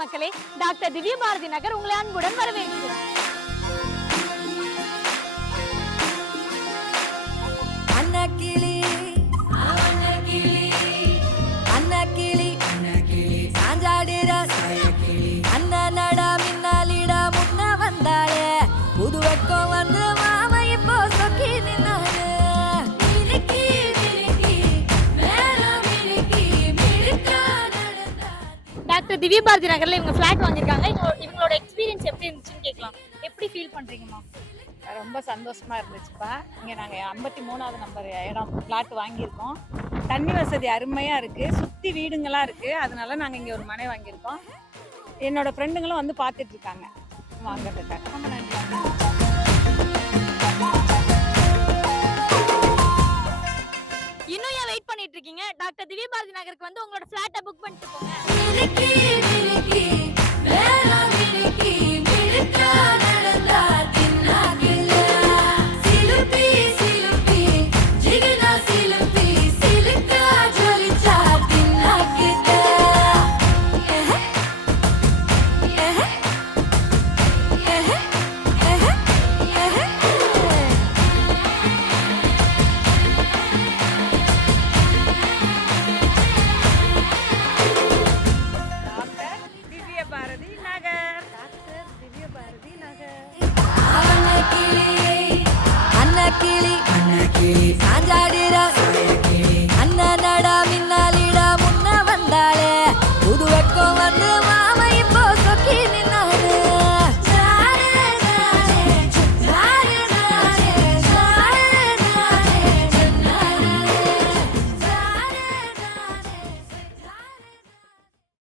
மக்களே, டாக்டர் திவ்ய பாரதி நகர் உங்களை அன்புடன் வரவேற்கிறோம். அன்னக்கிளி சாஞ்சாடிர அண்ணனடா மின்னாலிட முன்ன வந்தாளே புது வெக்கம் வந்து மாமா இப்போ சொக்கி நின்னாரு. டாக்டர் திவ்ய பாரதி நகர்ல இவங்க ஃபிளாட் வாங்கியிருக்காங்க. இவங்களோட எக்ஸ்பீரியன்ஸ் எப்படி இருந்துச்சுன்னு கேட்கலாம். எப்படி ஃபீல் பண்றீங்கம்மா? ரொம்ப சந்தோஷமா இருந்துச்சுப்பா. இங்கே நாங்கள் 53வது நம்பர் இடம் ஃப்ளாட் வாங்கியிருக்கோம். தண்ணி வசதி அருமையாக இருக்குது, சுற்றி வீடுங்களாக இருக்குது. அதனால நாங்கள் இங்கே ஒரு மனை வாங்கியிருக்கோம். என்னோட ஃப்ரெண்டுங்களும் வந்து பார்த்துட்டு இருக்காங்க வாங்கிறதுக்காக. ரொம்ப நன்றி. இன்னும் ஏன் வெயிட் பண்ணிட்டு இருக்கீங்க? டாக்டர் திவ்ய பாரதி நகருக்கு வந்து உங்களோட ஃபிளாட்டை புக் பண்ணிட்டு போங்க.